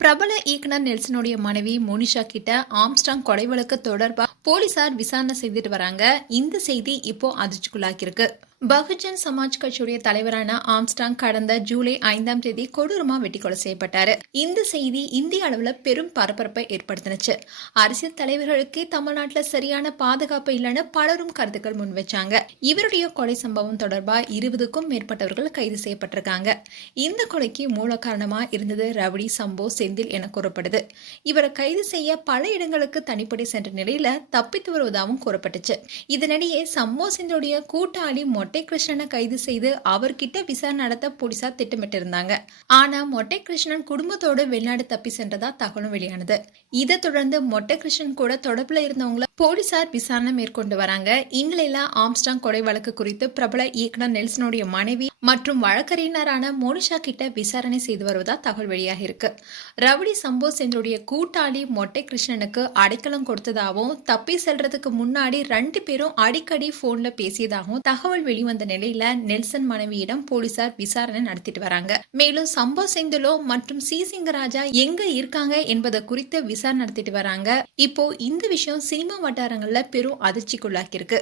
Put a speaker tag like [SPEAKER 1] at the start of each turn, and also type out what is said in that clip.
[SPEAKER 1] பிரபல இயக்குனர் நெல்சனுடைய மனைவி மோனிஷா கிட்ட ஆம்ஸ்டாங் கொலை வழக்கு தொடர்பாக போலீசார் விசாரணை செய்துட்டு வராங்க. இந்த செய்தி இப்போ அதிர்ச்சிக்குள்ளாக்கியிருக்கு. பகுஜன் சமாஜ் கட்சியுடைய தலைவரான ஆம்ஸ்டாங் கடந்த ஜூலை ஐந்தாம் தேதி கொடூரமா வெட்டி கொலை செய்யப்பட்டாரு. இந்த செய்தி இந்திய அளவுல பெரும் பரபரப்பை ஏற்படுத்தினுச்சு. அரசியல் தலைவர்களுக்கு தமிழ்நாட்டுல சரியான பாதுகாப்பு இல்லைன்னு பலரும் கருத்துக்கள் முன் வச்சாங்க. இவருடைய கொலை சம்பவம் தொடர்பா இருபதுக்கும் மேற்பட்டவர்கள் கைது செய்யப்பட்டிருக்காங்க. இந்த கொலைக்கு மூல காரணமா இருந்தது ரவுடி சம்போ செந்தில் என கூறப்படுது. இவரை கைது செய்ய பல இடங்களுக்கு தனிப்படை சென்ற நிலையில தப்பித்து வருவதாகவும் கூறப்பட்டுச்சு. இதனிடையே சம்போ செந்திலுடைய கூட்டாளி மொட்டை கிருஷ்ணனை கைது செய்து அவர்கிட்ட விசாரணை நடத்த போலீசார் திட்டமிட்டிருந்தாங்க. ஆனா மொட்டை கிருஷ்ணன் குடும்பத்தோடு வெளிநாடு தப்பி சென்றதா தகவலும் வெளியானது. இதை தொடர்ந்து மொட்டை கிருஷ்ணன் கூட தொடர்புல இருந்தவங்கள போலீசார் விசாரணை மேற்கொண்டு வராங்க. இந்நிலையில ஆம்ஸ்டாங் கொலை வழக்கு குறித்து பிரபல இயக்குனர் நெல்சனுடைய மனைவி மற்றும் வழக்கறிஞரான மோனிஷா கிட்ட விசாரணை செய்து வருவதா தகவல் வெளியாக இருக்கு. ரவுடி சம்போ சென்றுடைய கூட்டாளி மொட்டை கிருஷ்ணனுக்கு அடைக்கலம் கொடுத்ததாகவும் தப்பி செல்றதுக்கு முன்னாடி ரெண்டு பேரும் அடிக்கடி போன்ல பேசியதாகவும் தகவல் வெளிவந்த நிலையில நெல்சன் மனைவியிடம் போலீசார் விசாரணை நடத்திட்டு வராங்க. மேலும் சம்போ செந்திலோ மற்றும் சி சிங்கராஜா எங்க இருக்காங்க என்பதை குறித்து விசாரணை நடத்திட்டு வராங்க. இப்போ இந்த விஷயம் சினிமா வட்டாரங்கள்ல பெரும் அதிர்ச்சிக்குள்ளாக்கி இருக்கு